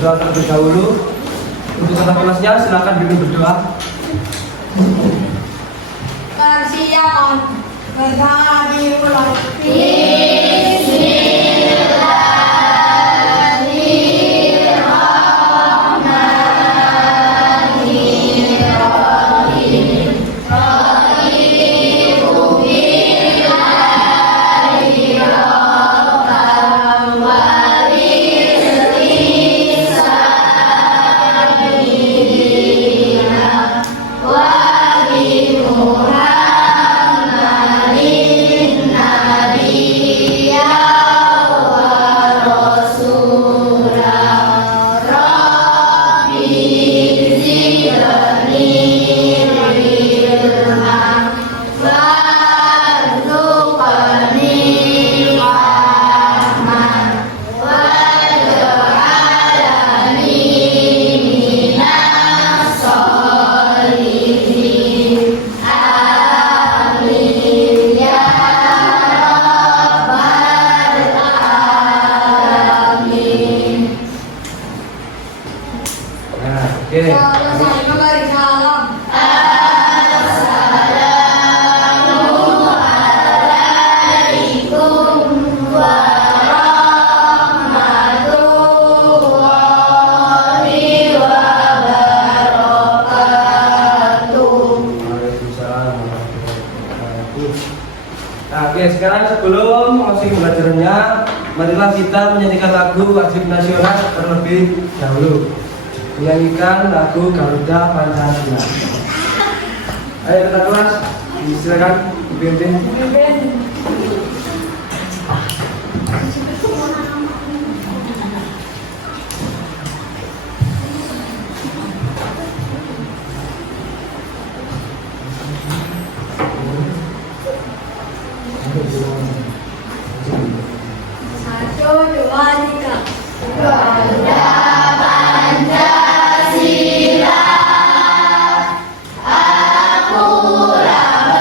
berdoa terlebih dahulu. Untuk kata kelasnya silakan bimbing berdoa. Persiapan berdoa dimulai. Sekarang sebelum masih belajarnya, marilah kita menyanyikan lagu wajib nasional terlebih dahulu. Menyanyikan lagu Garuda Pancasila. Ayo kita kelas, silakan dipimpin. Satu, dua, tiga. Garuda Pancasila, aku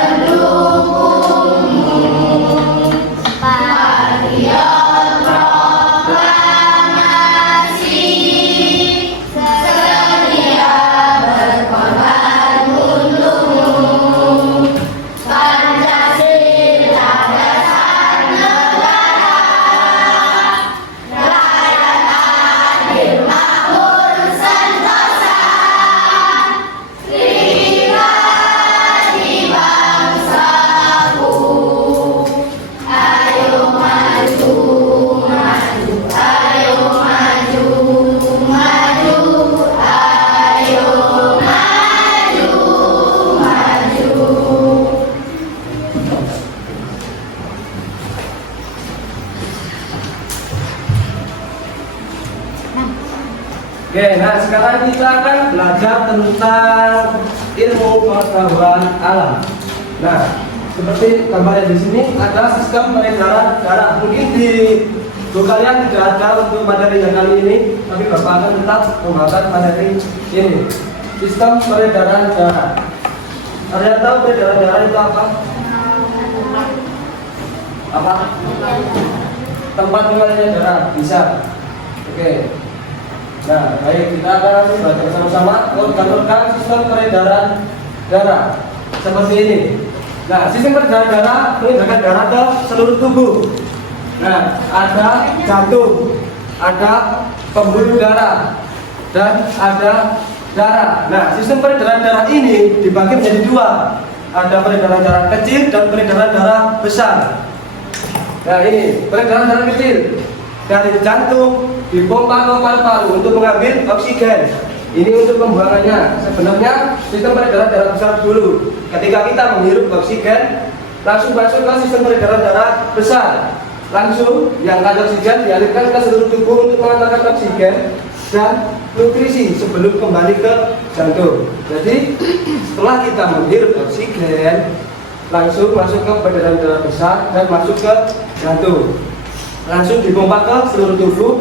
mendukungmu. Patriot proklamasi, sedia berkorban untukmu. Pancasila dasar negara, rakyat adil makmur sentosa, pribadi bangsaku. Ayo maju, maju, ayo maju, maju, ayo maju, maju. Oke, nah sekarang kita akan belajar tentang ilmu pengetahuan alam. Nah, seperti gambarnya di sini ada sistem peredaran darah. Mungkin di buku kalian tidak ada untuk materi yang kali ini, tapi Bapak akan tetap membahas materi ini. Sistem peredaran darah. Kalian tahu peredaran darah itu apa? Apa? Tempat mengalirnya darah. Bisa. Oke. Nah, baik, kita akan nanti belajar bersama-sama gambarkan sistem peredaran darah seperti ini. Nah, sistem peredaran darah mengedarkan darah ke seluruh tubuh. Nah, ada jantung, ada pembuluh darah, dan ada darah. Nah, sistem peredaran darah ini dibagi menjadi dua. Ada peredaran darah kecil dan peredaran darah besar. Nah, ini peredaran darah kecil dari jantung dipompa ke paru-paru untuk mengambil oksigen. Ini untuk pembuangannya. Sebenarnya sistem peredaran darah besar dulu. Ketika kita menghirup oksigen, langsung masuk ke sistem peredaran darah besar. Langsung yang kandung oksigen dialirkan ke seluruh tubuh untuk mengantarkan oksigen dan nutrisi sebelum kembali ke jantung. Jadi setelah kita menghirup oksigen, langsung masuk ke peredaran darah besar dan masuk ke jantung. Langsung dipompa ke seluruh tubuh,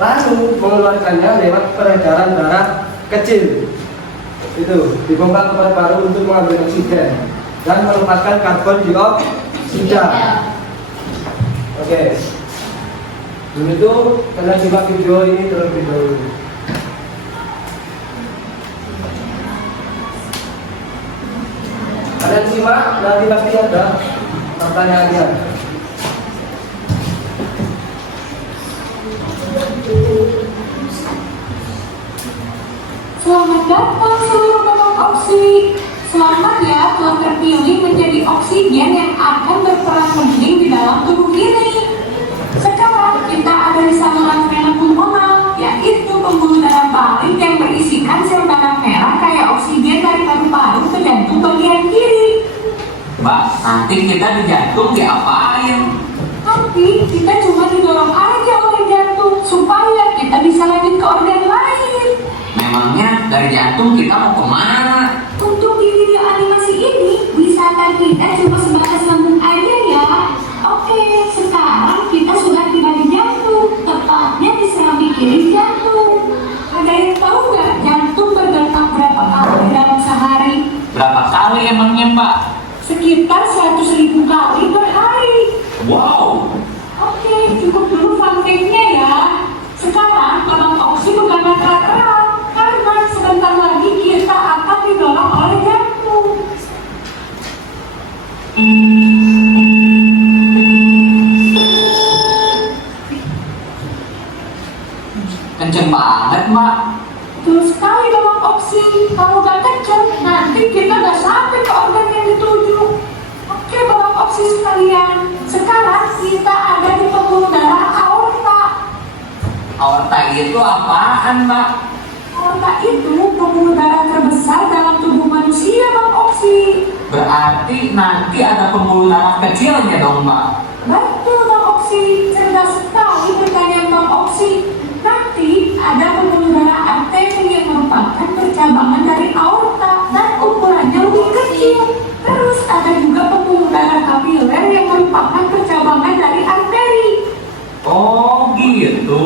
lalu mengeluarkannya lewat peredaran darah kecil. Itu dipompa ke paru-paru untuk mengambil oksigen dan melepaskan karbon dioksida. Oke. Dulu itu kalian simak video ini terlebih dahulu. Kalian simak, nanti pasti ada pertanyaannya. Selamat datang seluruh balon oksi. Selamat ya telah terpilih menjadi oksigen yang akan berperan penting di dalam tubuh ini. Sekarang kita ada di saluran vena pulmonal, yaitu pembuluh darah balik yang berisikan sel darah merah kayak oksigen dari paru-paru ke jantung bagian kiri. Mbak, nanti kita di jantung diapain? Nanti kita cuma didorong aja oleh jantung supaya kita bisa lanjut ke organ lain. Memangnya dari jantung kita mau kemana? Untuk di video animasi ini, wisata kita cuma sebatas lambung aja ya. Oke, sekarang kita sudah tiba di jantung, tepatnya di serambi kiri jantung. Ada yang tahu nggak jantung berdetak berapa kali dalam sehari? Berapa kali emangnya, Mbak? Sekitar 100.000 kali per hari. Wow, Oke, cukup dulu fun fact-nya ya. Sekarang balon oksi bukan erat-erat, karena sebentar lagi kita akan didorong oleh jantung. kenceng banget, Mbak. Betul sekali balon oksi. Kalau gak kenceng, nanti kita gak sampai ke organ yang dituju. Oke balon oksi sekalian, sekarang kita ada di pembuluh darah aorta. Aorta itu apaan, Mbak? Aorta itu pembuluh darah terbesar dalam tubuh manusia, Bang Oksi. Berarti nanti ada pembuluh darah kecilnya dong, Mbak. Betul, Bang Oksi. Cerdas sekali pertanyaan Bang Oksi. Nanti ada pembuluh darah arteri yang merupakan percabangan dari aorta dan ukurannya lebih kecil. Terus ada juga pembuluh darah kapiler yang merupakan percabangan dari arteri. Oh, gitu.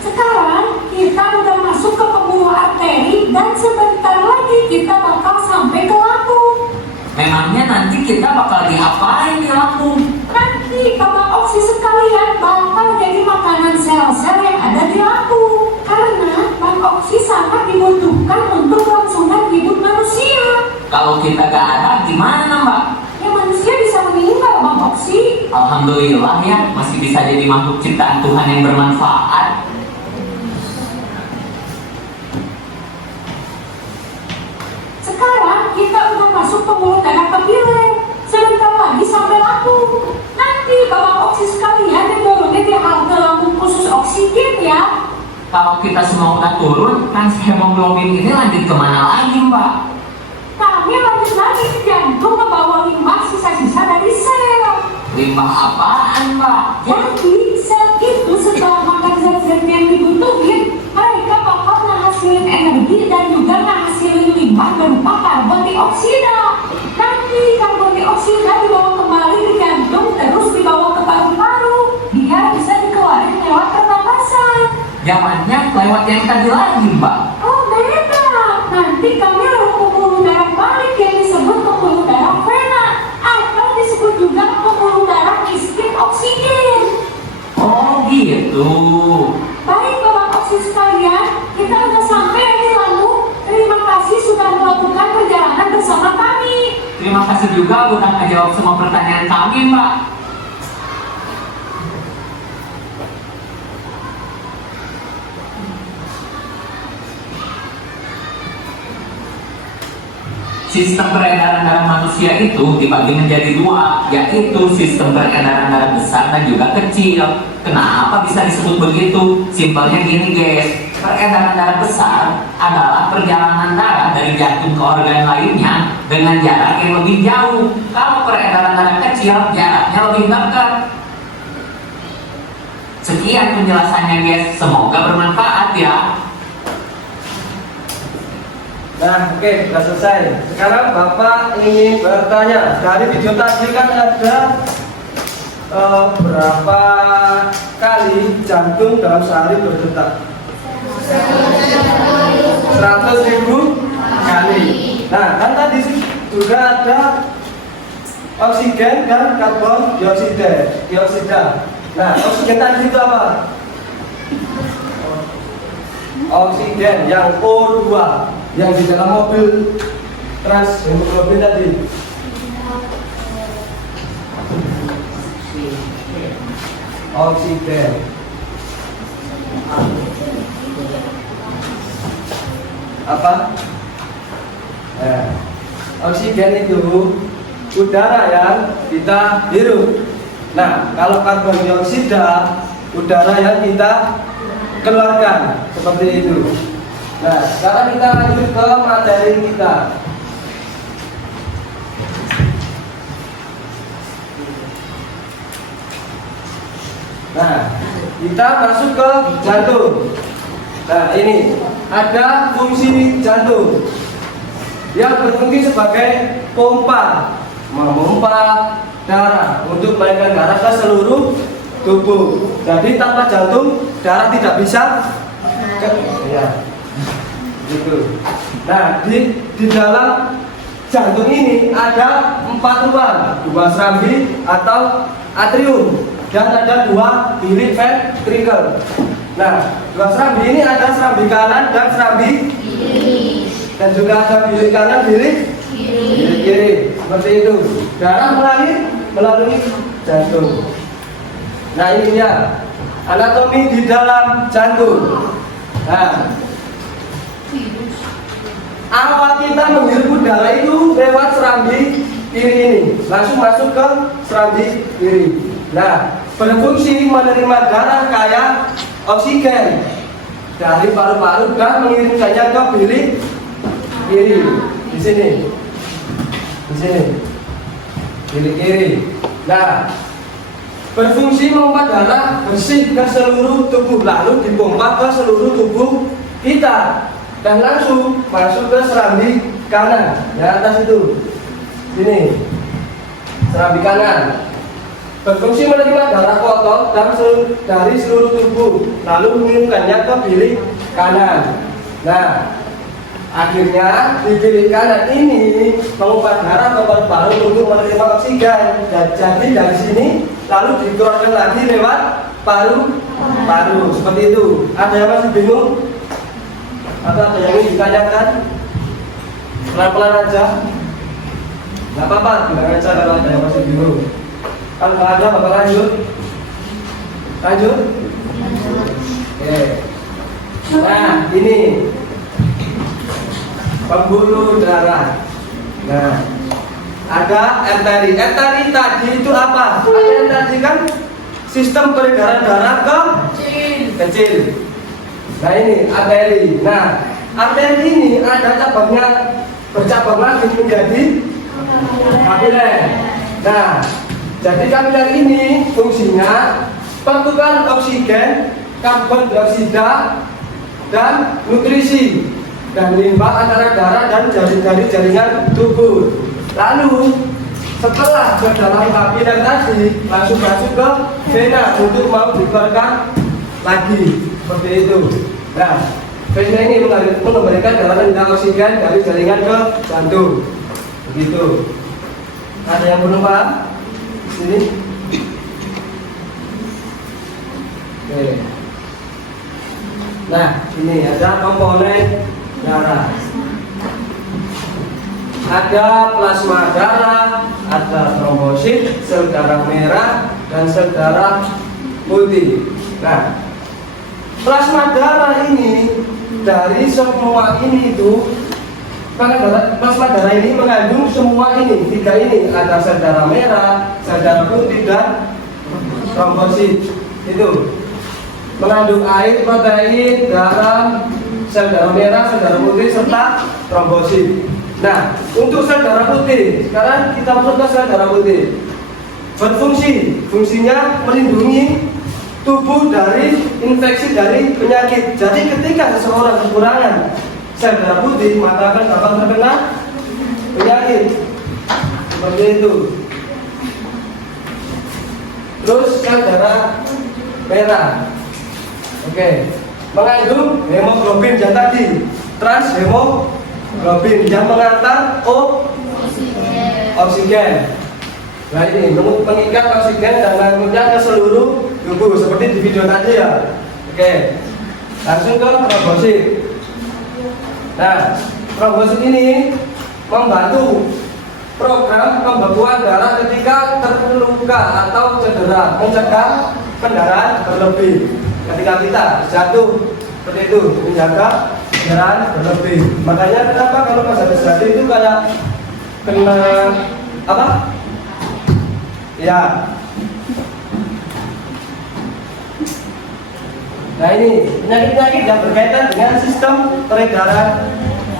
Sekarang kita udah masuk ke pembuluh arteri dan sebentar lagi kita bakal sampai ke lambung. Memangnya nanti kita bakal diapain di lambung? Nanti Bapak Oksi sekalian bakal jadi makanan sel-sel yang ada di lambung. Karena Bapak Oksi sangat dibutuhkan untuk kelangsungan hidup manusia. Kalau kita gak ada, gimana, Mbak? Ya manusia bisa meninggal Bang Oksi. Alhamdulillah ya, masih bisa jadi makhluk ciptaan Tuhan yang bermanfaat. Sekarang kita udah masuk pembuluh darah kapiler. Sebentar lagi sampai lambung. Nanti Bapak Oksi sekalian didorongnya di halte lambung khusus oksigen ya. Kalau kita semua udah turun, kan si hemoglobin ini lanjut kemana lagi, Mbak? Kami lanjut lagi ke jantung membawa limbah sisa-sisa dari sel. Limbah apaan, Mbak? Jadi sel itu setelah makan zat-zat yang dibutuhin, mereka bakal menghasilkan energi dan juga menghasilkan limbah berupa karbon dioksida. Nanti karbon dioksida dibawa kembali ke jantung terus dibawa ke paru-paru biar bisa dikeluarin lewat pernapasan. Zamannya lewat yang tadi lagi, Mbak. Oh beda, nanti kami lewat pembuluh darah balik yang disebut pembuluh darah vena atau disebut juga pembuluh darah miskin oksigen. Oh, gitu. Baik Bapak Oksi sekalian, kita udah sampai di lambung. Terima kasih sudah melakukan perjalanan bersama kami. Terima kasih juga udah ngejawab semua pertanyaan kami, Mbak. Sistem peredaran darah manusia itu dibagi menjadi dua, yaitu sistem peredaran darah besar dan juga kecil. Kenapa bisa disebut begitu? Simpelnya gini guys, peredaran darah besar adalah perjalanan darah dari jantung ke organ lainnya dengan jarak yang lebih jauh. Kalau peredaran darah kecil, jaraknya lebih dekat. Sekian penjelasannya guys, semoga bermanfaat ya. Nah, oke, sudah selesai. Sekarang Bapak ingin bertanya. Dari video tadi kan ada berapa kali jantung dalam sehari berdetak? 100.000 kali. Nah, kan tadi juga ada oksigen dan karbon dioksida. Nah, oksigen tadi itu apa? oksigen yang O2 yang di dalam mobil trans hemoglobin tadi. Oksigen. Apa? Oksigen itu udara yang kita hirup. Nah, kalau karbon dioksida udara yang kita keluarkan, seperti itu. Nah, sekarang kita lanjut ke materi kita. Nah, kita masuk ke jantung. Nah, ini ada fungsi jantung yang berfungsi sebagai pompa, memompa darah untuk menaikkan darah ke seluruh tubuh. Jadi tanpa jantung darah tidak bisa ya, gitu. Nah, di dalam jantung ini ada 4 ruang, 2 serambi atau atrium, dan ada 2 bilik ventrikel. Nah, 2 serambi ini ada serambi kanan dan serambi kiri, dan juga ada bilik kanan, bilik kiri, seperti itu. Darah melalui jantung. Nah, ini dia anatomi di dalam jantung. Nah, awal kita menghirup udara itu lewat serambi kiri ini, langsung masuk ke serambi kiri. Nah, berfungsi menerima darah kaya oksigen dari paru-paru dan mengirimkannya ke bilik kiri. Di sini, bilik kiri. Nah, berfungsi memompa darah bersih ke seluruh tubuh, lalu dipompa ke seluruh tubuh kita dan langsung masuk ke serambi kanan. Di atas itu, sini, serambi kanan. Berfungsi menerima darah kotor dari seluruh tubuh, lalu mengirimkannya ke bilik kanan. Nah, akhirnya di bilik kanan ini mengumpat darah ke paru-paru untuk menerima oksigen. Dan jadi dari sini lalu dikeluarkan lagi lewat paru-paru, seperti itu. Ada yang masih bingung? Atau ada yang ingin ditanyakan? Pelan-pelan aja, nggak apa-apa, bilang aja kalau ada yang masih bingung. Kalau ada, Bapak lanjut. Oke. Nah, ini pembuluh darah. Nah, ada arteri. Arteri tadi itu apa? Arteri tadi kan sistem peredaran darah kecil. Nah, ini arteri. Nah, arteri ini ada cabangnya, bercabang lagi menjadi kapiler. Nah, jadi kapiler ini fungsinya pertukaran oksigen, karbon dioksida, dan nutrisi dan limbah antara darah dan jaringan tubuh. Lalu setelah ke dalam kapiler tadi langsung masuk ke vena untuk mau dikeluarkan lagi, seperti itu. Nah, vena ini memberikan darah dan oksigen dari jaringan ke jantung, begitu. Ada yang belum paham? Sini. Oke. Nah, ini ada komponen darah. Ada plasma darah, ada trombosit, sel darah merah, dan sel darah putih. Nah, plasma darah ini dari semua ini itu, plasma darah ini mengandung semua ini, 3 ini, ada sel darah merah, sel darah putih, dan trombosit. Itu mengandung air, protein, garam, sel darah merah, sel darah putih, serta trombosit. Nah, untuk sel darah putih, sekarang kita masuk ke sel darah putih. Fungsinya melindungi tubuh dari infeksi dari penyakit. Jadi ketika seseorang kekurangan sel darah putih, maka akan dapat terkena penyakit, seperti itu. Terus sel darah merah, oke, mengandung hemoglobin yang tadi, trans hemoglobin yang mengantar oksigen. Nah, ini mengikat oksigen dan mengangkutnya ke seluruh tubuh seperti di video tadi ya. Oke. Langsung ke trombosit. Nah, trombosit ini membantu program pembekuan darah ketika terluka atau cedera, mencegah pendarahan berlebih. Ketika kita jatuh seperti itu, menjaga pendarahan berlebih. Makanya kenapa kalau pas habis jatuh itu kayak kena apa? Ya. Nah ini penyakit-penyakit yang berkaitan dengan sistem peredaran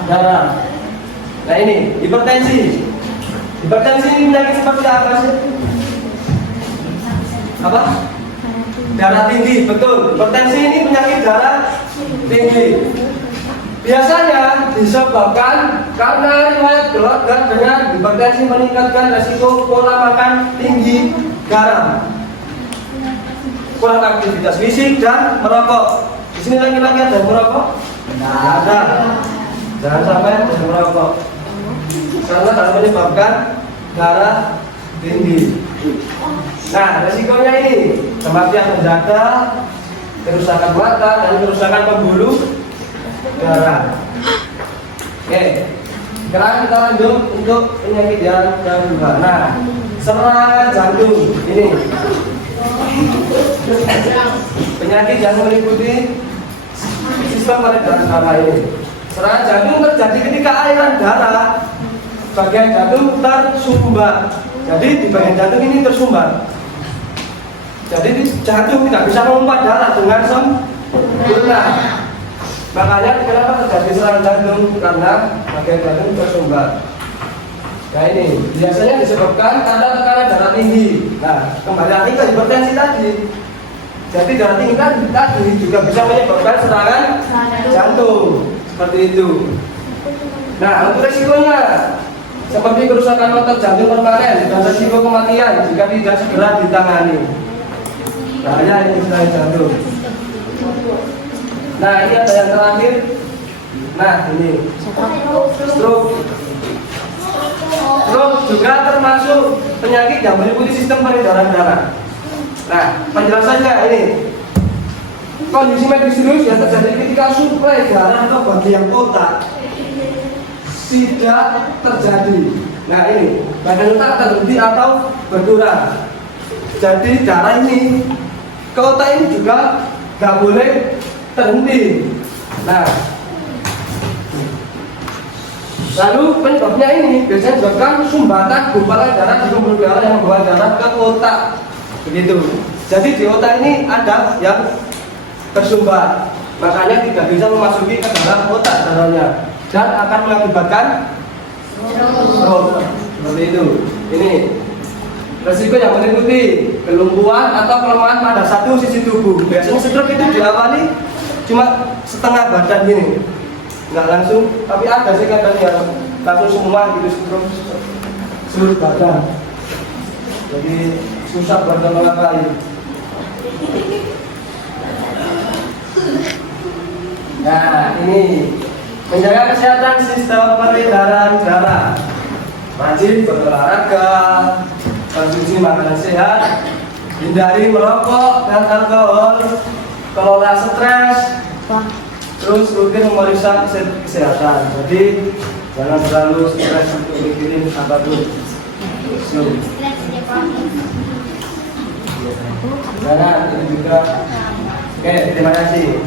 darah. Nah ini hipertensi. Hipertensi ini penyakit seperti apa sih? Apa? Darah tinggi, betul. Hipertensi ini penyakit darah tinggi. Biasanya disebabkan karena riwayat keluarga dengan hipertensi meningkatkan resiko pola makan tinggi, garam, kurang aktivitas fisik dan merokok. Di sini laki-laki ada yang merokok? Tidak ada. Jangan sampai ada yang merokok. Karena dapat menyebabkan darah tinggi. Nah, resikonya ini kematian mendadak, kerusakan mata dan kerusakan pembuluh darah. Oke, sekarang kita lanjut untuk penyakit yang kedua. Nah, serangan jantung ini penyakit yang meliputi sistem peredaran darah ini. Serangan jantung terjadi ketika aliran darah bagian jantung tersumbat. Jadi di bagian jantung ini tersumbat. Jadi jantung tidak bisa memompa darah dengan sempurna. Makanya kenapa terjadi serangan jantung? Karena bagian jantung tersumbat. Nah ini biasanya disebabkan karena tekanan darah tinggi. Nah kembali lagi ke hipertensi tadi. Jadi darah tinggi tadi juga bisa menyebabkan serangan jantung seperti itu. Nah untuk resikonya seperti kerusakan otot jantung permanen dan resiko kematian jika tidak segera ditangani. Bahaya ini serangan jantung. Nah ini ada yang terakhir. Nah ini stroke. Stroke juga termasuk penyakit yang meliputi sistem peredaran darah. Nah penjelasannya ini kondisi medis serius yang terjadi ketika suplai darah ke bagian otak tidak terjadi. Nah ini bagian otak terhenti atau berkurang. Jadi darah ini ke otak ini juga nggak boleh terhenti. Nah, lalu penyebabnya ini biasanya disebabkan sumbatan gumpalan darah di pembuluh darah yang membawa darah ke otak. Begitu. Jadi di otak ini ada yang tersumbat, makanya tidak bisa memasuki ke dalam otak darahnya dan akan mengakibatkan stroke. Seperti itu. Ini resiko yang meliputi kelumpuhan atau kelemahan pada satu sisi tubuh. Biasanya stroke itu diawali cuma setengah badan gini, nggak langsung, tapi ada sih kadang yang langsung semua gitu stroke seluruh badan. Jadi susah buat ngelakuin. Nah ini menjaga kesehatan sistem peredaran darah, rajin berolahraga, konsumsi makanan sehat, hindari merokok dan alkohol, kelola stres, terus rutin memeriksa kesehatan. Jadi jangan terlalu stres untuk mikirin apapun. Jangan ini juga. Oke, terima kasih.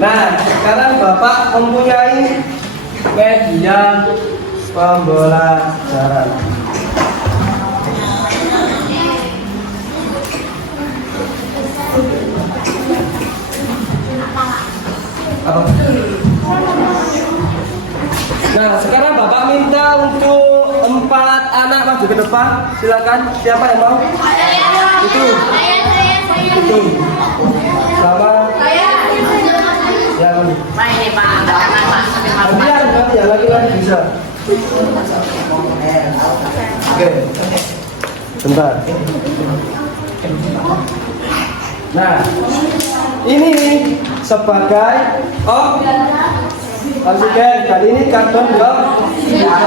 Nah, sekarang Bapak mempunyai media pembelajaran. Apa? Nah, sekarang Bapak minta untuk 4 anak maju ke depan. Silakan. Siapa yang mau? Itu. Itu. Sama. Yang. Ini Pak, angkat tangan Pak. Nanti yang laki-laki bisa. Oke. Bentar. Nah, ini sebagai oksigen dan ini karbon dioksida.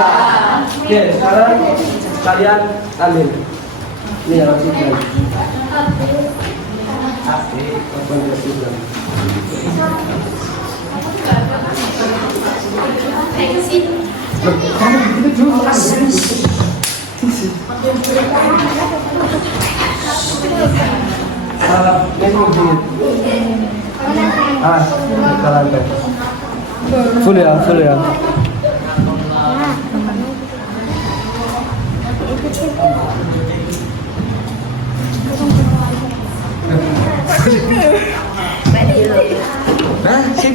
Oke, sekarang kalian ambil. Ini yang oksigen. Full ya, full ya. Nah, sip.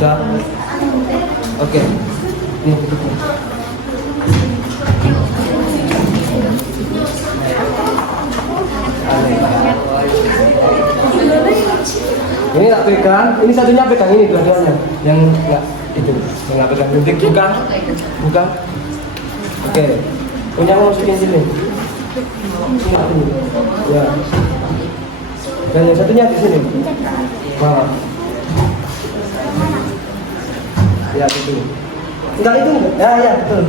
Udah. Oke. Nih. Ini tak pegang, ini satunya pegang ini dua-duanya. Yang enggak itu, yang enggak pegang. Nanti buka. Buka. Oke. Punya masukin sini. Sini. Ya. Dan yang satunya di sini. Bawah. Ya, itu. Enggak itu. Ya, ya, betul.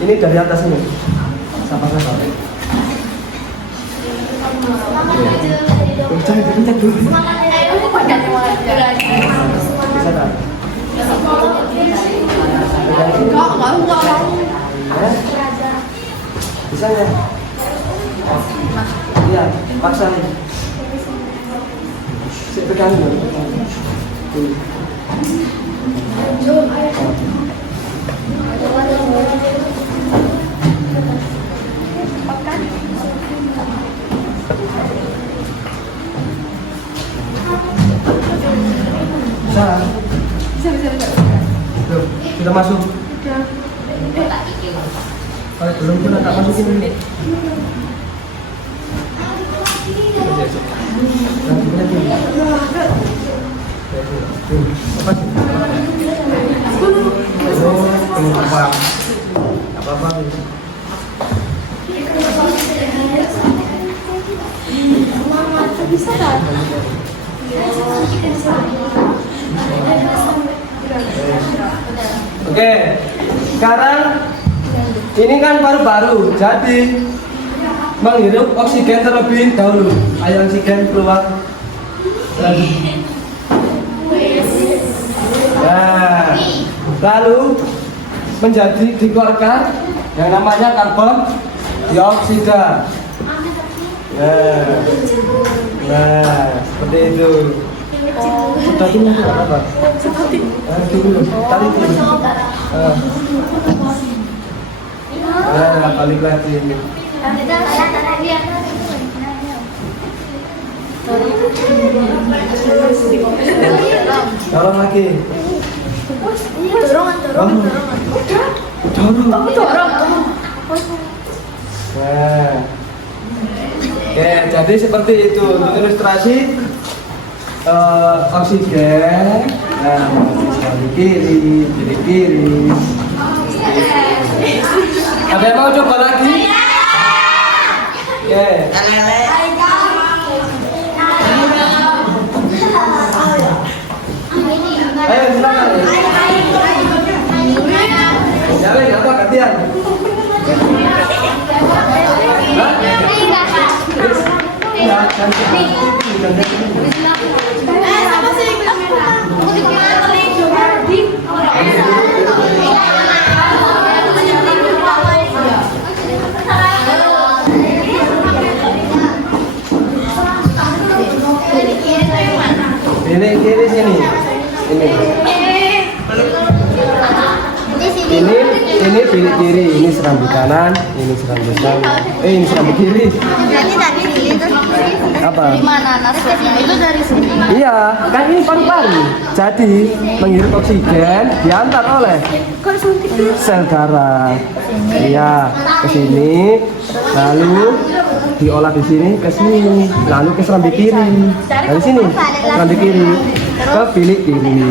Ini dari atas ini. Sapa-sapa. Pencet dulu. Bisa tak? Bisa ya? Iya, paksa nih. Pegang dulu. Bisa. Loh, sudah masuk. Kalau belum pun tak masukin ini. Apa-apa. Bisa kan? Oke, sekarang ini kan baru-baru, jadi menghirup oksigen terlebih dahulu. Ayo oksigen keluar. Nah, lalu menjadi dikeluarkan yang namanya karbon dioksida. Nah, seperti itu. Tadi nanti apa? Dulu, tadi dulu. Balik lagi ini. Dorong lagi. Dorong. Nah. Oke, jadi seperti itu untuk ilustrasi oksigen. Nah, kiri kiri. Ada yang mau coba lagi? Oke. Ayo silakan. Jangan apa gantian. Ini kiri sini. Ini pilih kiri, ini serambi kanan, ini serambi kanan. Ini serambi kiri. Jadi tadi itu Apa? di mana nasibnya itu dari sini. Iya, kan ini paru-paru. Jadi menghirup oksigen diantar oleh sel darah. Iya, ke sini, lalu diolah di sini ke sini, lalu ke serambi kiri. Dari sini serambi kiri ke bilik kiri,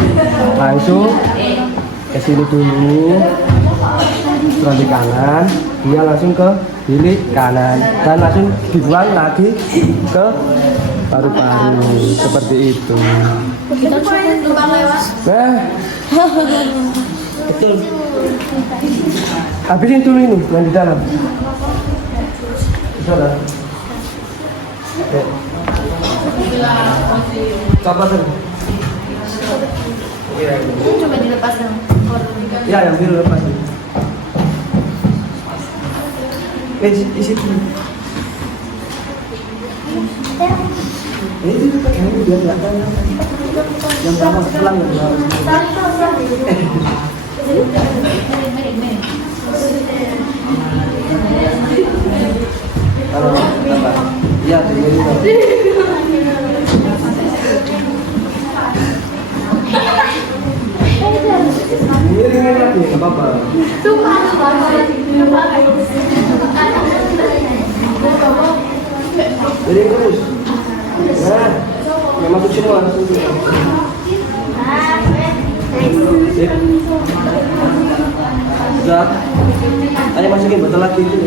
langsung ke sini dulu. berhenti kanan, dia langsung ke bilik kanan dan langsung dibuang lagi ke paru-paru seperti itu. Nah, betul. Habisin dulu ini yang di dalam. Sudah. Oke. Coba dulu. Coba dilepas dong. Ya, yang biru lepas. Isi dulu. Ini juga ini biar nggak tahu. Yang pertama pulang ya. Kalau apa? Iya, jadi itu. Miringin lagi, nggak apa-apa. Jadi terus. Nah, yang masuk semua. Sip. Sudah. Ayo masukin botol lagi itu.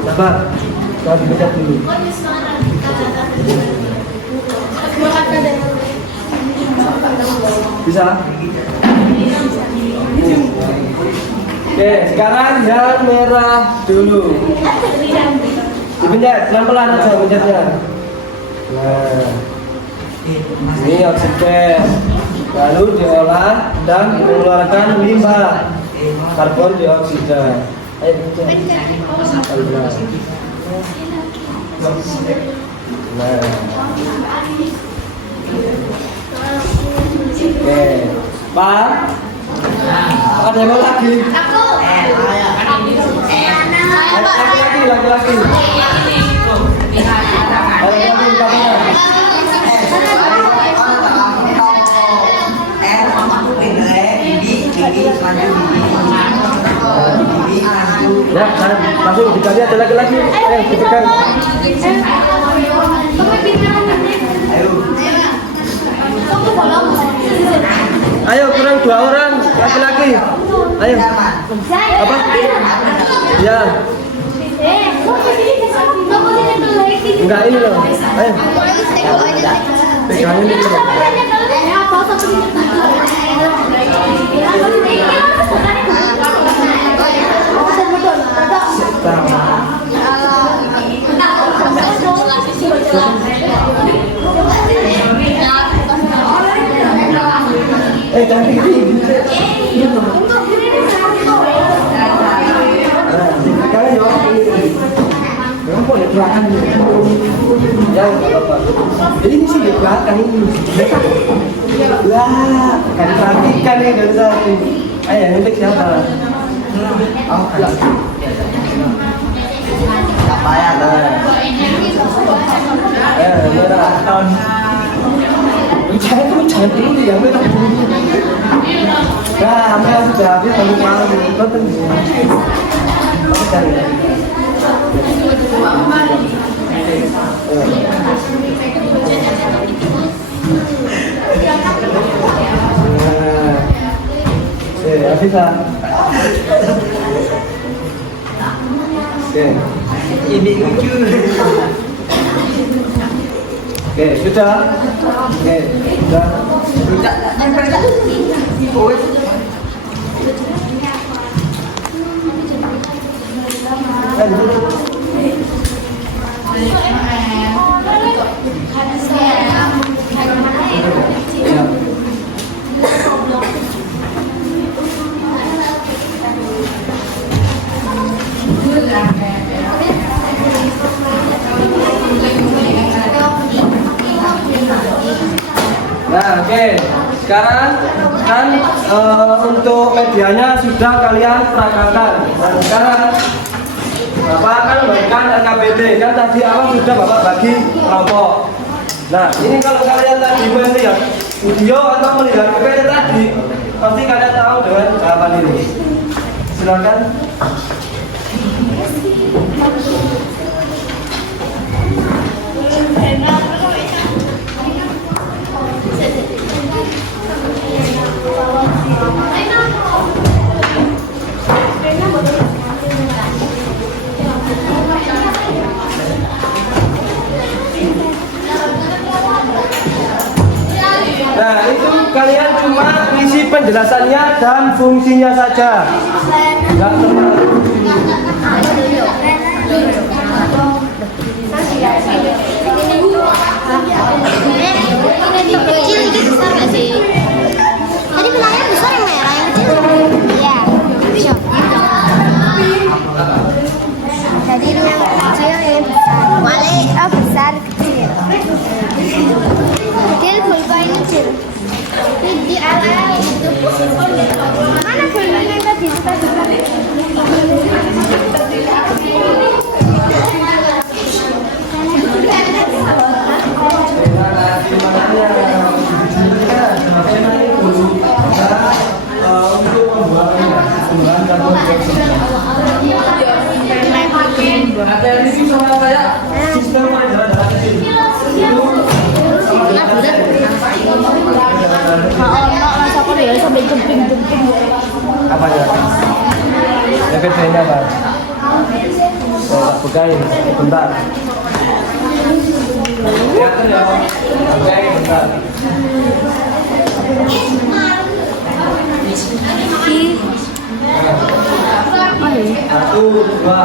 Sabar, kau dipecat dulu. Bisa? Oke, sekarang yang merah dulu. Dipencet, pelan-pelan aja pencetnya. Nah, ini oksigen. Lalu diolah dan mengeluarkan limbah karbon dioksida. Ayo pencet. Pelan-pelan. Nah. Oke, Pak. Ada yang mau lagi? Aku. Laki-laki. Ya, langsung dikasih ada laki-laki. Dipegang. Ayo, kurang 2 orang laki-laki. Ayo. Apa? Ya. Enggak ini loh. Ayo. Pegangin itu. Cantik ini. Kalian jawab ini. Kamu boleh belakang ini. Ya, nggak apa-apa. Jadi ini sih di belakang ini. Wah, kan perhatikan nih dari tadi. Ayo, nanti siapa? Oh, ya. Siapa ya? Merah. Jangan dulu ya, merah dulu. Nah, merah sudah habis baru mau nonton. Cari. Bisa. Oke. Ini lucu. Oke, sudah. Oke, sudah. Nah, oke. Sekarang kan untuk medianya sudah kalian peragakan. Dan sekarang Bapak akan memberikan RKPD. Kan tadi awal sudah Bapak bagi kelompok. Nah, ini kalau kalian tadi melihat video atau melihat sepeda tadi, pasti kalian tahu dengan jawaban ini. Silakan. Nah, itu kalian cuma isi penjelasannya dan fungsinya saja. Enggak Ini kecil ini besar nggak sih? Tadi bilangnya besar yang merah yang kecil. Iya. Jadi ini yang kecil yang besar. Wale besar kecil. Kecil pulpa ini kecil. Ini di ala itu. Mana pulpanya tadi? ada yang review sama saya sistem ajaran dalam kecil itu sama dengan apa ya? EPP-nya apa? Bukain, bentar. Kelihatan ya, bukain, bentar. Satu, dua.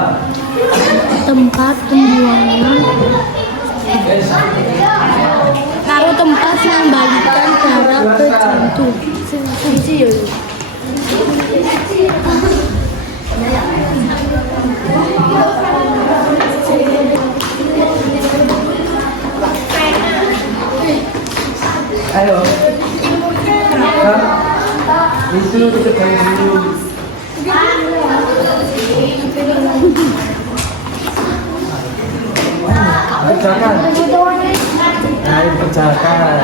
Tempat pembuangan taruh tempat mengembalikan darah ke jantung. Fungsi ya. Ayo. Itu kita cari dulu. Kerjakan. Ayo kerjakan.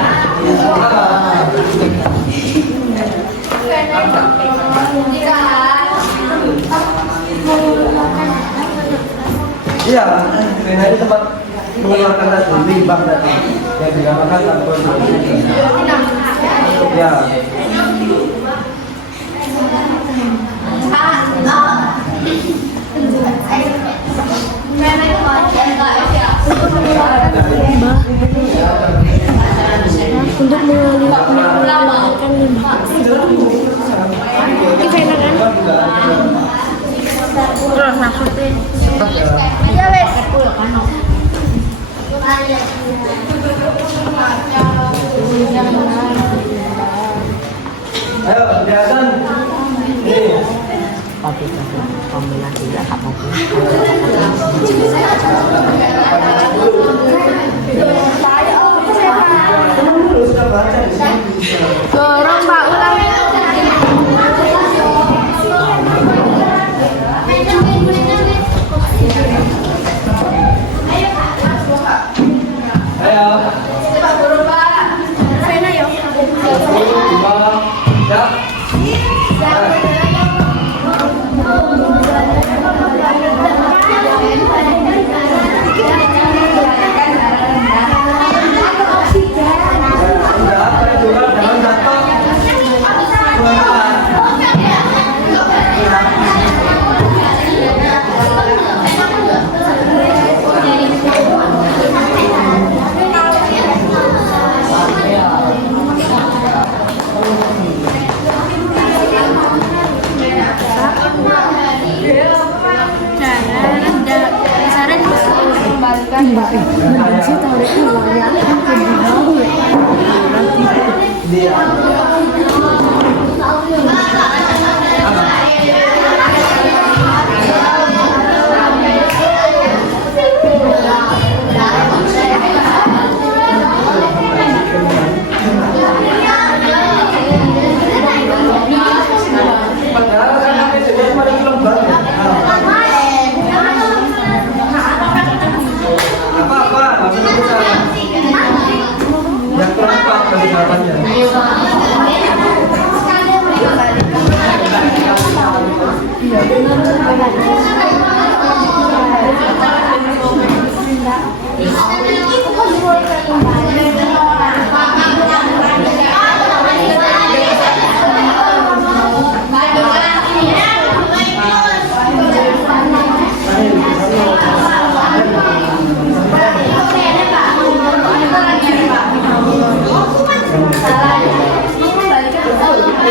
Iya, karena itu tempat mengeluarkan tadi limbah tadi yang dinamakan laboratorium. Ya. Untuk mengeluarkan limbah. Gimana kan? Terus maksudnya? Ya wes. Ayo, kelihatan. Nih. Pembelah tidak mau. Dorong Mbak ulang. Ayo.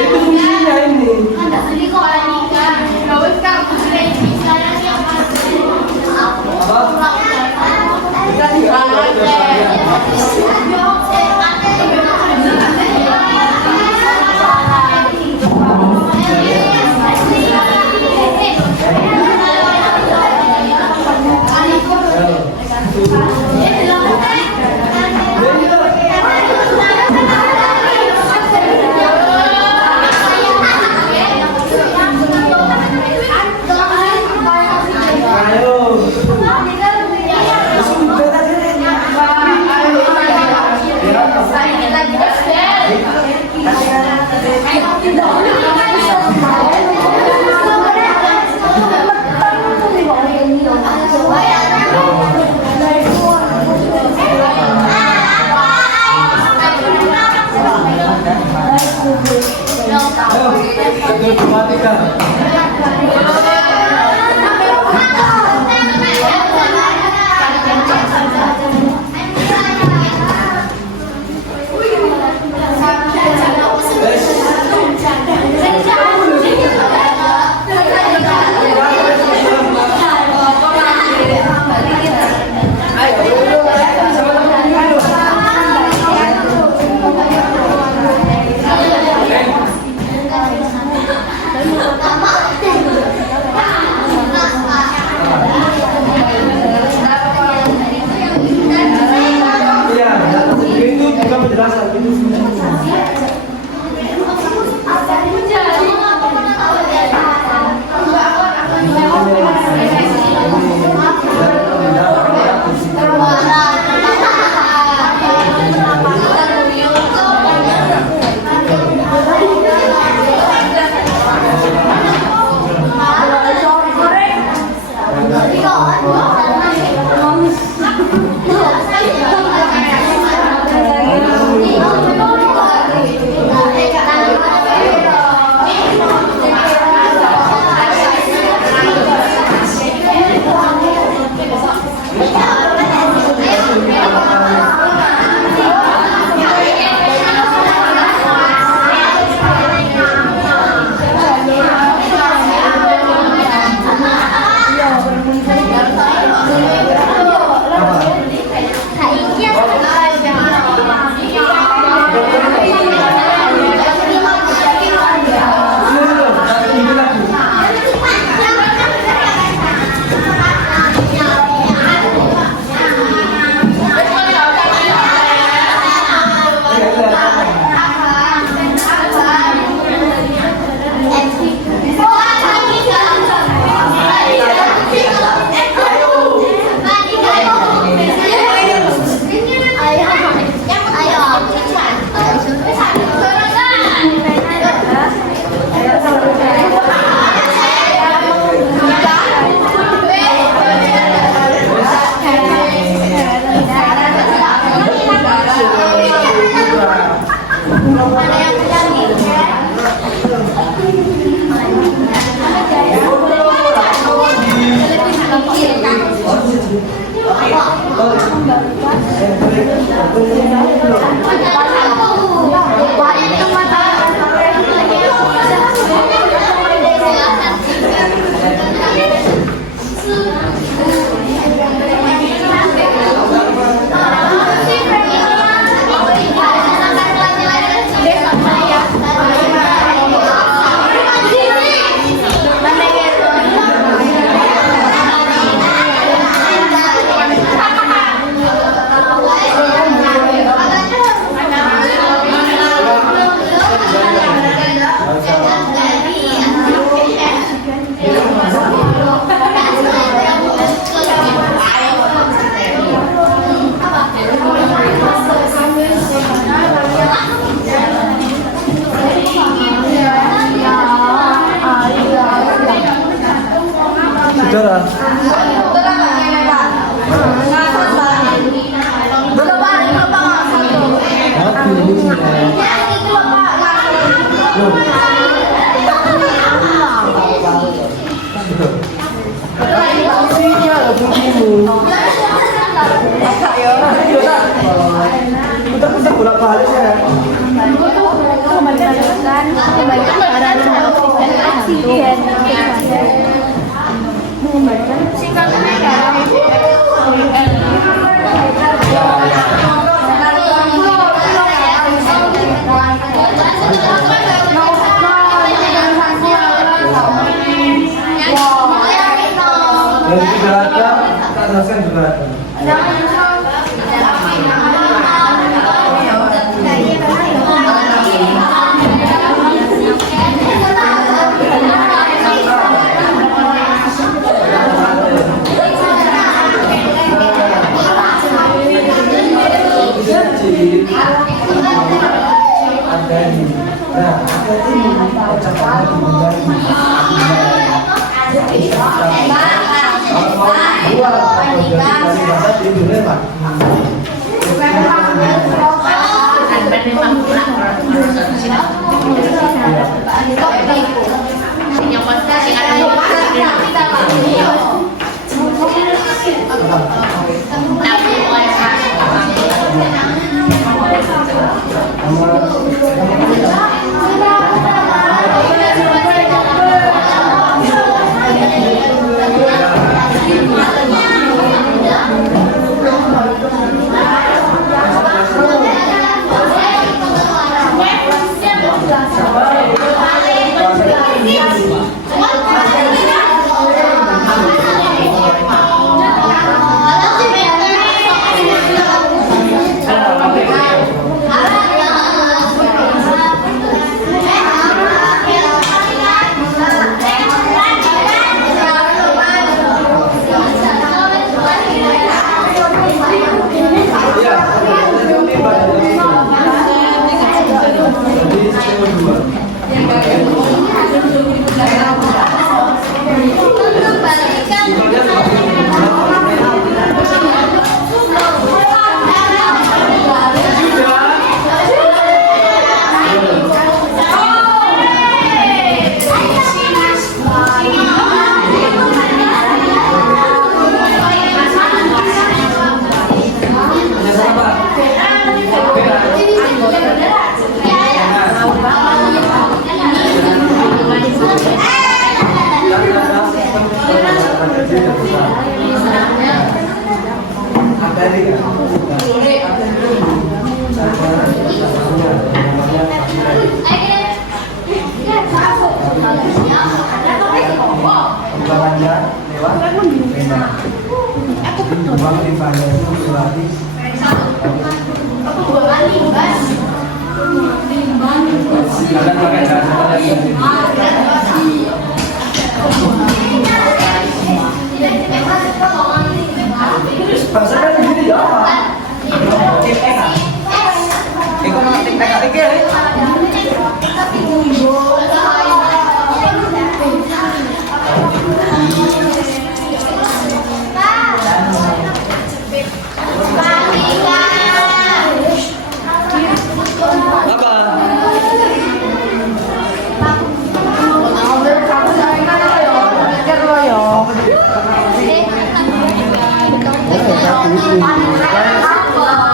Itu fungsinya ini. berapa hari saya? Kebaikan darah rendah oksigen singkatnya darah Yang tidak ada, tak jelaskan juga ada. Ada ini. Nah, ada ini. Ucapannya diberi. Kalau mau buat atau jadi dari batas itu lewat. Bahasanya begini ya.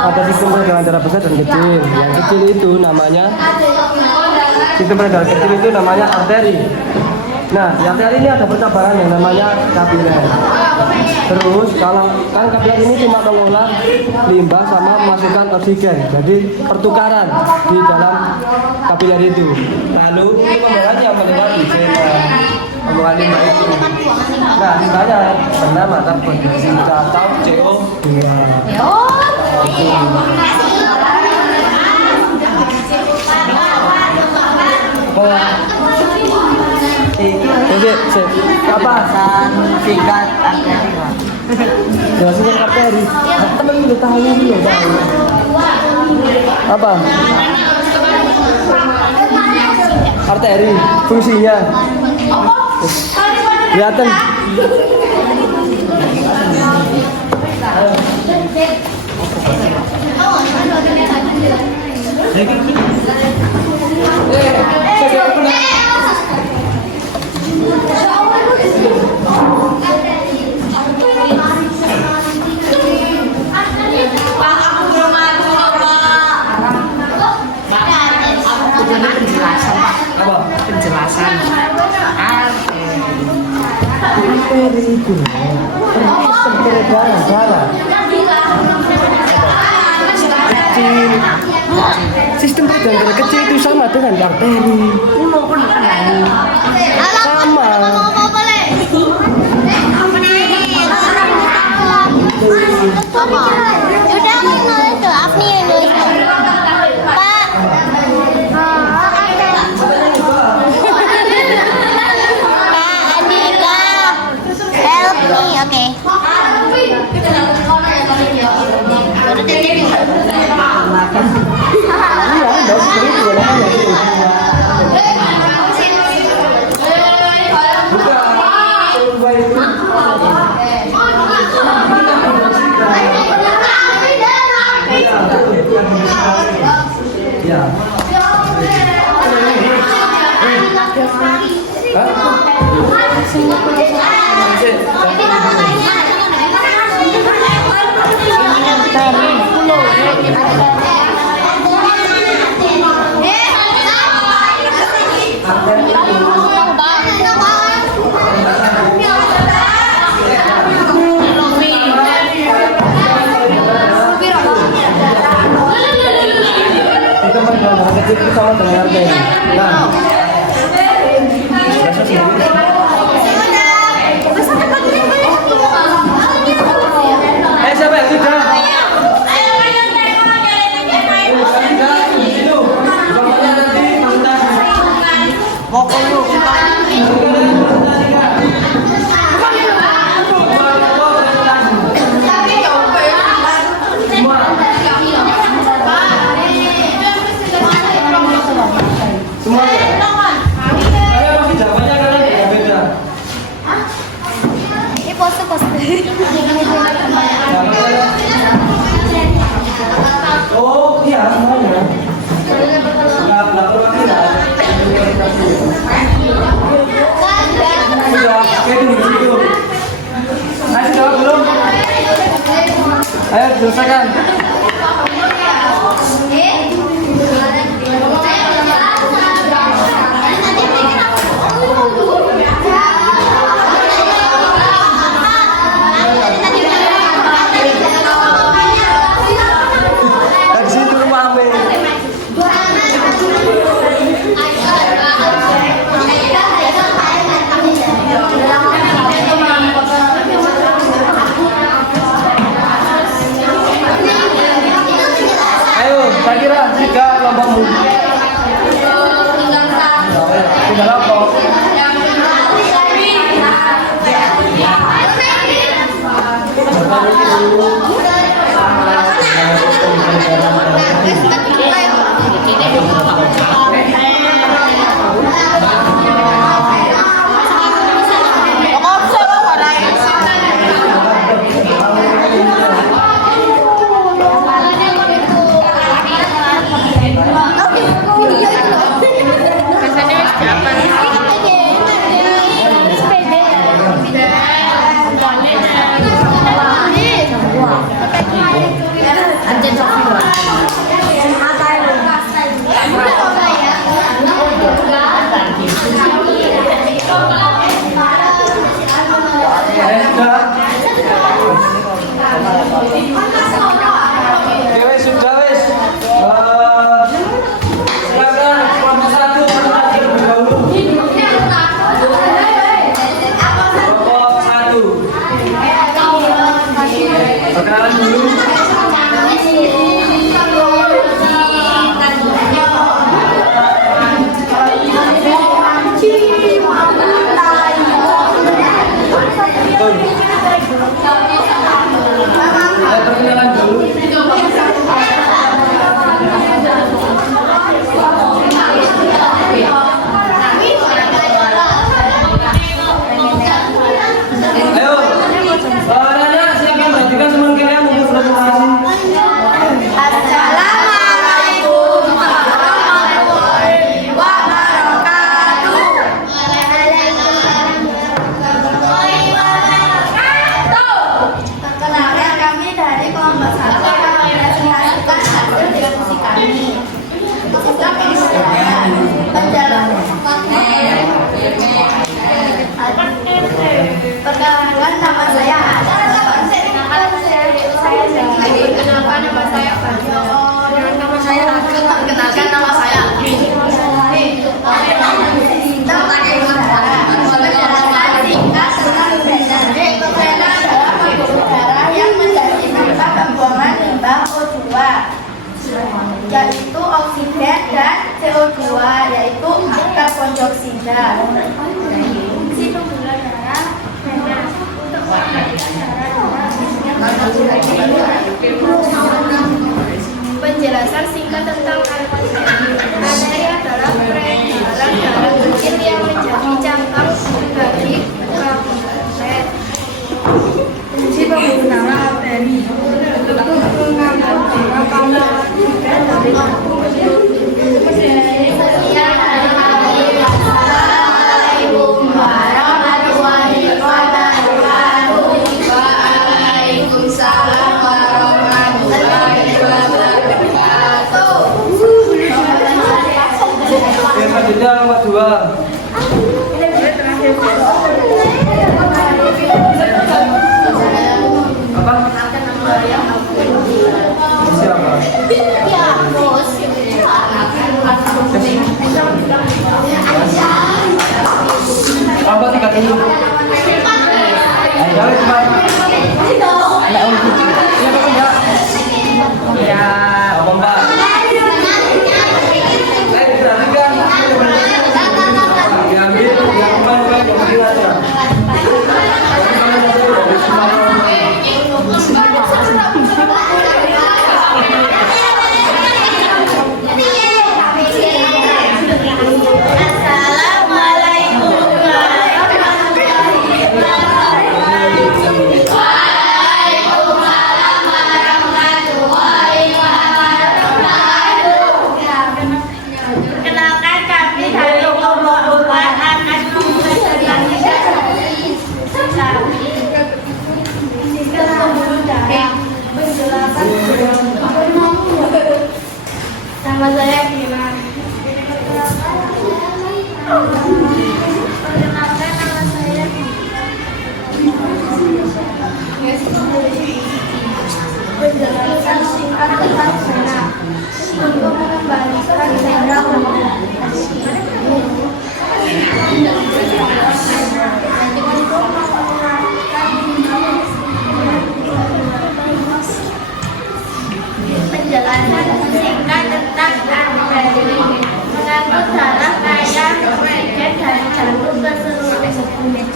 Ada sistem peredaran darah besar dan kecil. Yang kecil itu namanya sistem peredaran kecil itu namanya arteri. Nah, di arteri ini ada percabangan yang namanya kapiler. Terus kalau kan kapiler ini cuma mengolah limbah sama memasukkan oksigen. Jadi pertukaran di dalam kapiler itu. Lalu ini pembawaannya melewati pembuangan limbah itu. Nah, limbahnya bernama karbon dioksida atau CO2. Apa? Singkat arteri. Ya, singkat arteri. Temen udah tahu ini ya, tahu. Apa? Arteri, fungsinya. Kelihatan. jangan. Kecil. Sistem pergantian kecil itu sama dengan bakteri. Kuno pun kan. Sama. Udah aku nulis tuh, aku nih yang nulis tuh. Pak. Kak Andika, help me, oke. Ya. Kita main gambar kecil itu sama dengan harganya. Nah, rasa sendiri. Siapa yang sudah? Ini pose. Oh iya semuanya. Nggak perlu lagi lah. Sudah, oke dulu situ. Ayo jawab belum? Ayo selesaikan. Dari sini dulu mame. Assalamualaikum warahmatullahi wabarakatuh. Waalaikumsalam warahmatullahi wabarakatuh. Selanjutnya nomor 2. Apa? Siapa? Apa 3 dulu? Ayo cepat. Ya. Apa Mbak? Ayo perhatikan. Diambil yang kemarin yang pengilatnya. Assalamualaikum warahmatullahi wabarakatuh. Waalaikumsalam warahmatullahi wabarakatuh. Perkenalkan kami dari kelompok 2 akan Nama saya Kira. Perkenalkan nama saya penjelasan singkat tentang Sena untuk mengembalikan Sena penjelasan singkat tentang antibodi mengangkut darah kaya oksigen dari jantung ke seluruh tubuh.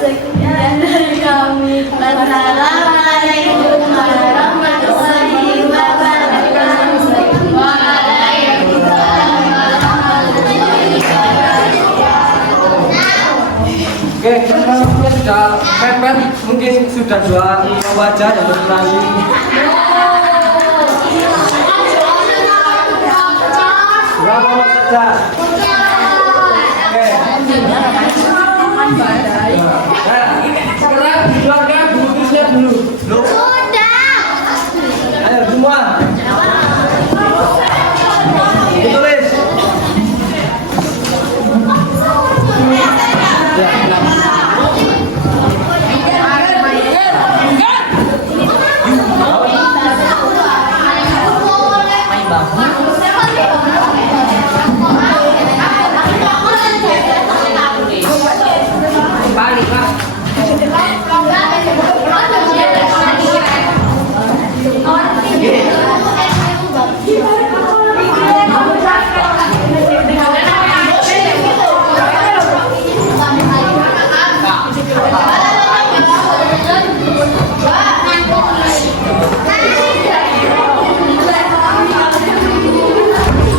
Sekian dari kami. Wassalamualaikum warahmatullahi wabarakatuh. Waalaikumsalam warahmatullahi wabarakatuh. Oke, karena sudah mepet, mungkin sudah 2 wajah yang bertanding. Berapa saja? Oke. Nah, sekarang dikeluarkan bungkusnya dulu. Ayo semua. Ditulis.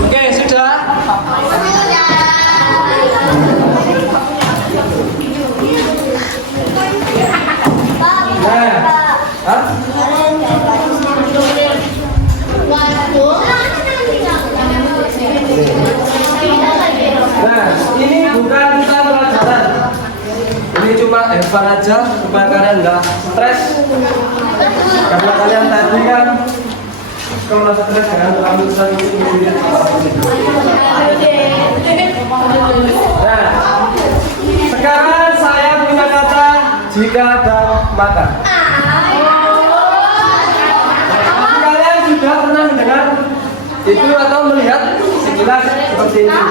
Oke, sudah. Nah, ini bukan kita pelajaran. Ini cuma hebat aja supaya kalian nggak stres. Karena kalian tadi kan kalau stres jangan terlalu sering. Nah, sekarang saya punya kata jika dan maka. Kalian sudah pernah mendengar itu atau melihat sekilas seperti ini.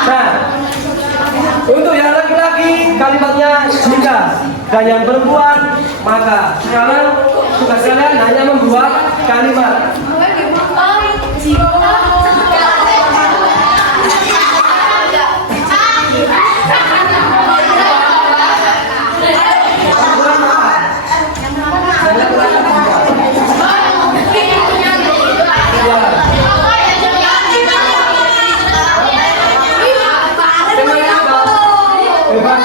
Nah, untuk yang laki-laki kalimatnya jika dan yang perempuan maka. Sekarang tugas kalian hanya membuat kalimat. Hebat.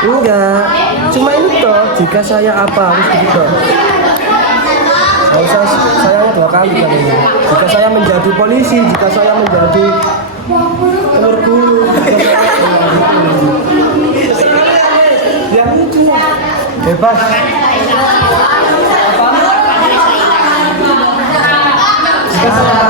Enggak, cuma ini toh. Jika saya apa harus begitu. Nggak usah sayangnya 2 kali kan ini. Jika saya menjadi polisi, jika saya menjadi telur gulung, yang lucu, bebas. Jika saya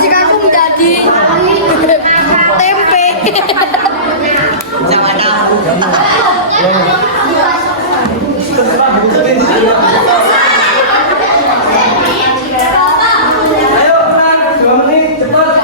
Jika aku menjadi tempe. Ayo, Frank, 2 menit, cepat.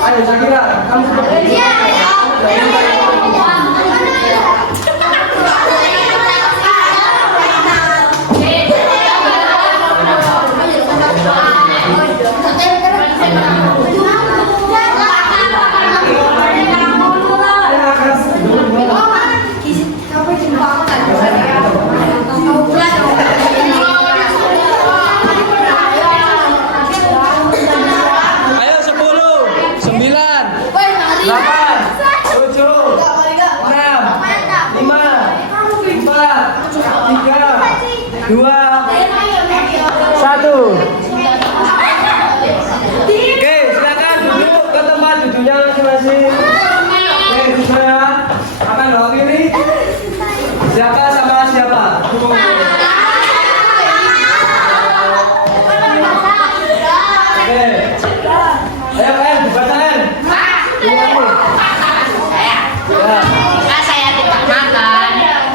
Ayo, Zakira, kamu Ayo 10, 9, 8, 7, 6, 5, 4, 3, 2, 1. Oke, silakan duduk ke tempat duduknya masing-masing. Oke, saya akan bawa kiri. Siapa sama siapa? Oke. Ayo kalian dibacain.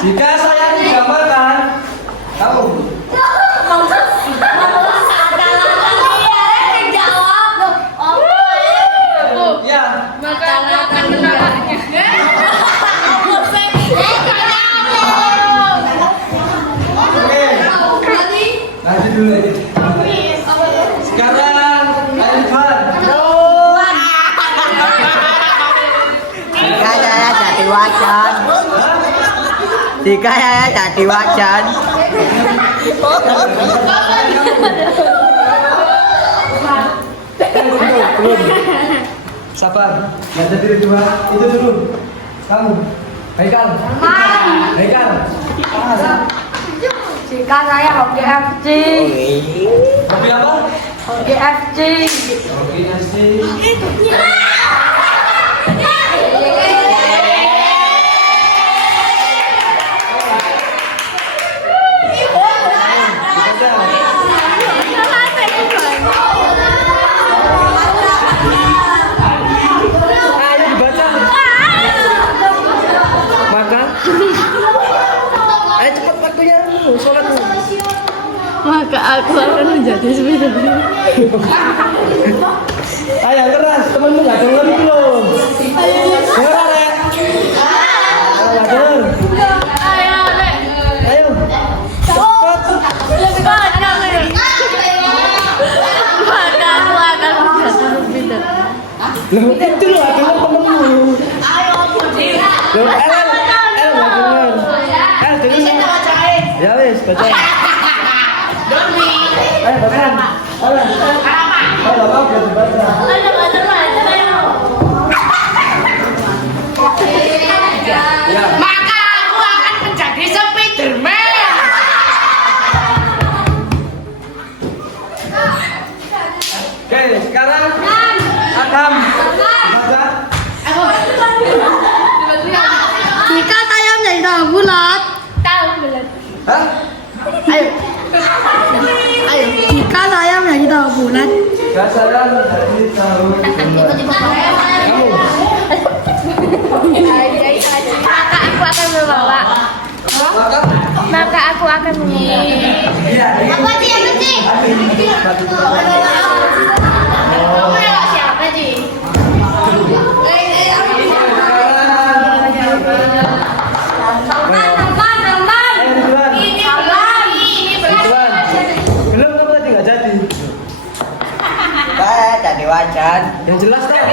Jika saya tidak makan, kamu. Ya. Oke. Lanjut dulu. Sekarang kalian lihat. Jika saya jadi wajan. Jika saya jadi wajan. belum. Sabar. Nggak jadi dua. Itu dulu. Kamu. Haikal. Haikal. Jika saya hoki FC. Hobi apa? Hoki FC. Hobi nasi. Ayo dibaca. Makan. Ayo cepat waktunya. Sholat. Maka aku akan menjadi Spiderman. Ayo keras, temenmu nggak denger belum? Denger Rek. Ayo nggak denger. Ayo. Maka aku akan menjadi Spiderman. Loh, itu loh, denger temenmu. Loh, nggak denger. Ya wes, baca. Ayo baca. Ayo. Ayo baca, baca. Ya. Maka aku akan menjadi Spiderman. Oke, sekarang Adam. Baca. Jika saya menjadi tahu bulat. Tahu bulat. Hah? Ayo. Ayo. Jika saya menjadi tahu bulat. Gak sadar jadi tahu. Kamu. Maka aku akan membawa. Maka. Maka aku akan membawa. Iya. Apa sih? Apa sih? Kamu lewat siapa sih? Belum kamu tadi nggak jadi. Saya jadi wajan. Yang jelas dong.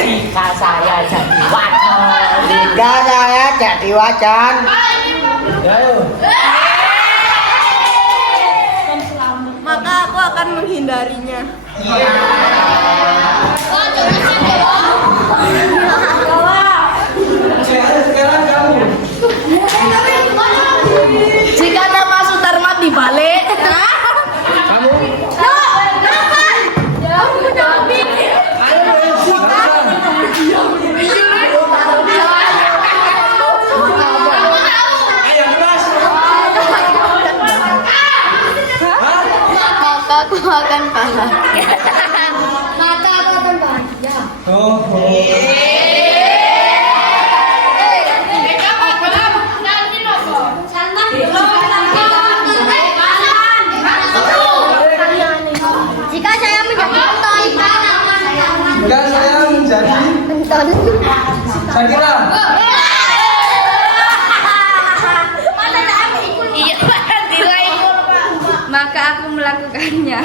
Jika saya jadi wajan. Jika saya jadi wajan. Ya, ayo. Maka aku akan menghindarinya. Sekarang kamu. Jika nama Sutarmat dibalik. Kamu. Ayo keras. Maka aku akan bahagia. Maka aku akan bahagia. Oh. Jika saya menjadi penonton. Jika saya menjadi Shakira. Maka aku melakukannya.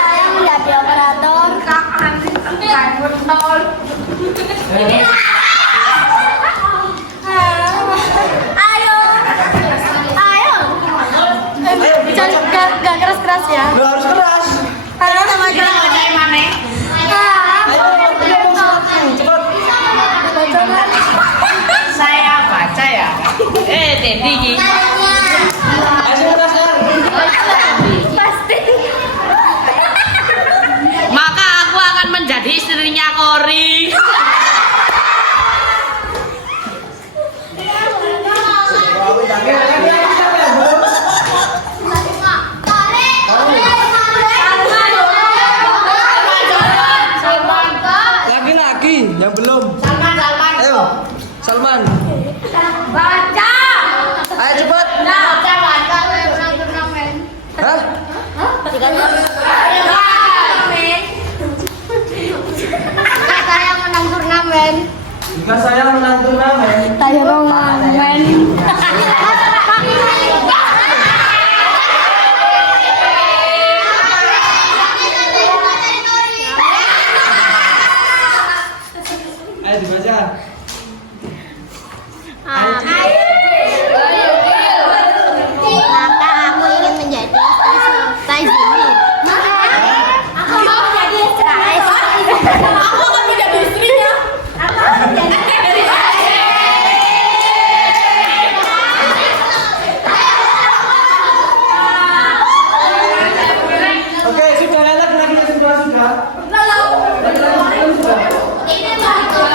Saya menjadi operator. Ayo. Gak keras-keras ya. Lo harus keras. Ayo sama keras. Saya baca ya. Dedi. Ayo keras ya. Pasti. Maka aku akan menjadi istrinya Kori. Laki-laki yang belum. Ayo, Salman. Baca. Ayo cepat. Baca menang turnamen. Hah? Saya menang turnamen. Jika saya menang turnamen. Saya turnamen. Ayo dibaca. Aku akan menjadi istrinya. Aku akan menjadi Oke, sudah laki-laki sudah. ini bagus.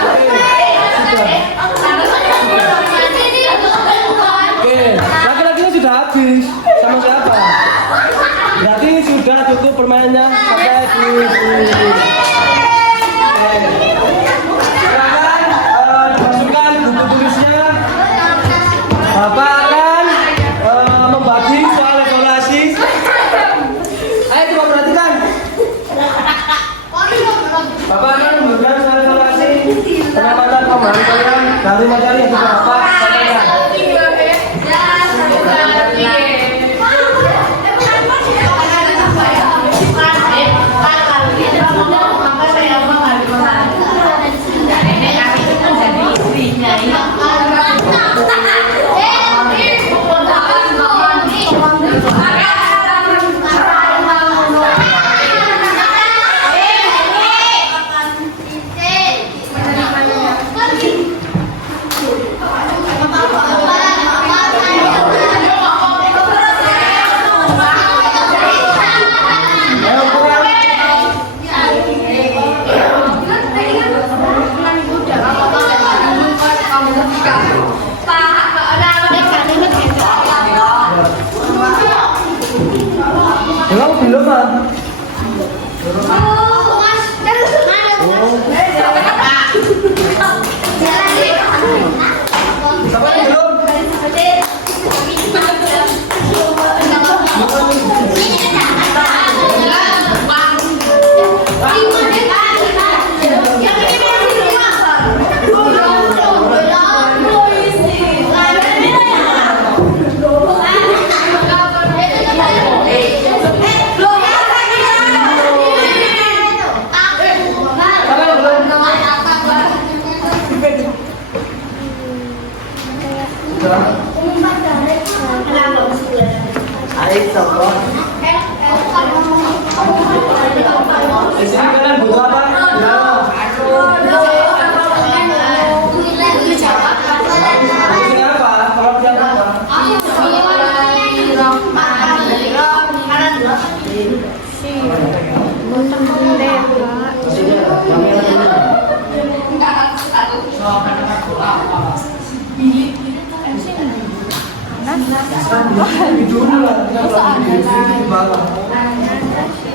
Oke, laki-lakinya sudah habis. Sama siapa? Berarti sudah cukup permainannya sampai di sini. Silakan dimasukkan buku tulisnya. Bapak akan membagi soal evaluasi. Ayo coba perhatikan. Bapak akan memberikan soal evaluasi pengamatan pemahaman kalian dari materi yang sudah Bapak sampaikan. Emang belum ah? Siapa yang belum? Ayo coba. Di sini kalian butuh apa? Ya. Ini apa? Kalau dia apa?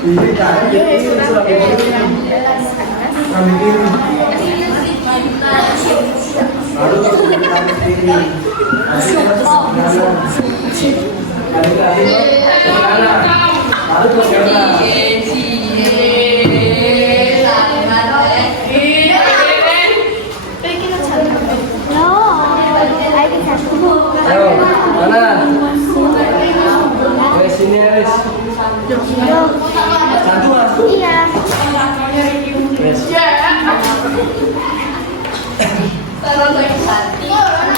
Ini tadi ini sudah baru ayo, mana? Sini Aris. Satu mas. Iya. Yes.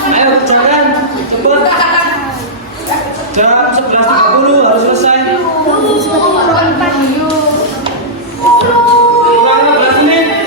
Ayo jangan cepat. Jam 11.30 harus selesai. Kurang 15 menit.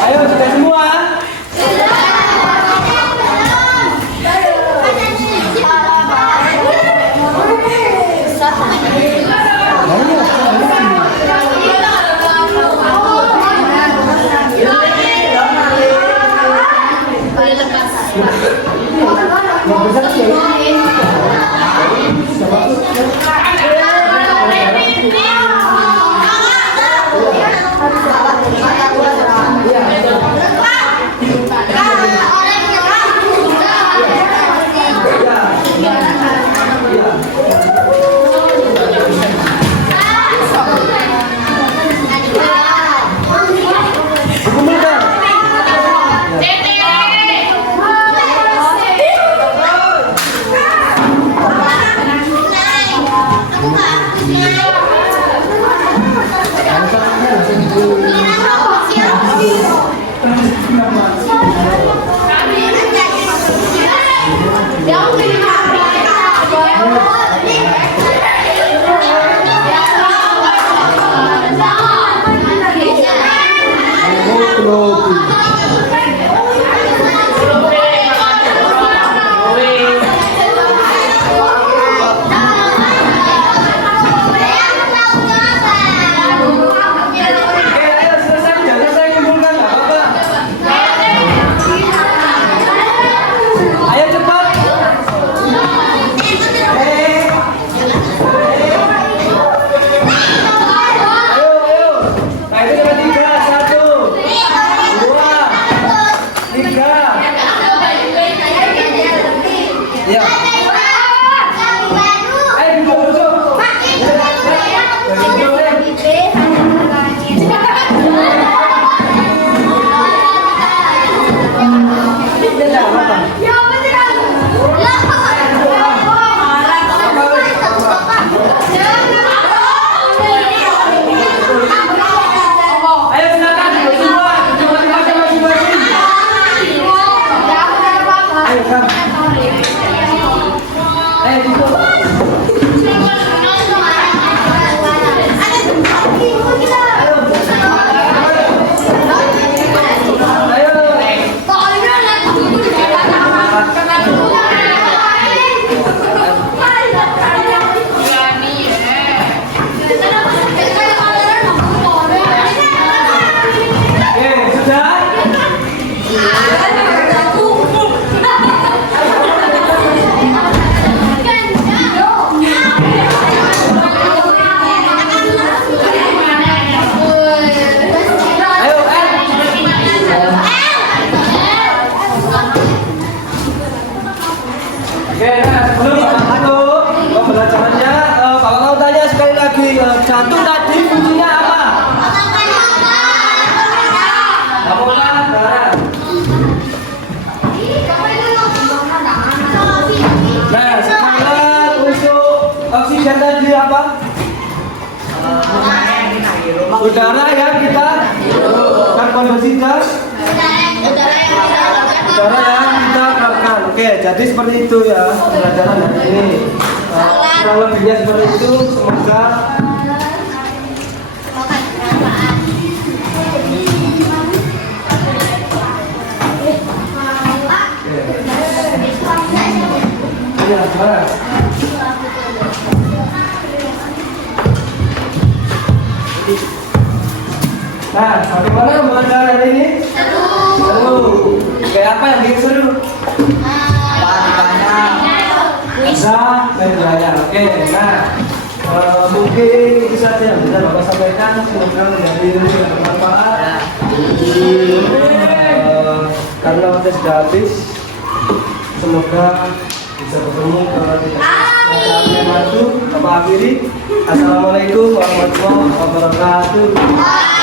Ayo kita semua. Udara yang kita karbon dioksida. Udara yang kita keluarkan. Oke, jadi seperti itu ya pelajaran hari ini. Kurang lebihnya seperti itu. Semoga ya, semangat. Nah, bagaimana belajar hari ini? Seru. Kayak apa yang bikin seru? Bisa bergaya. Oke, nah mungkin itu saja yang bisa Bapak sampaikan. Semoga menjadi ilmu yang bermanfaat. Karena waktu sudah habis, semoga bisa bertemu kalau tidak ada waktu. Bapak akhiri. Assalamualaikum warahmatullahi wabarakatuh.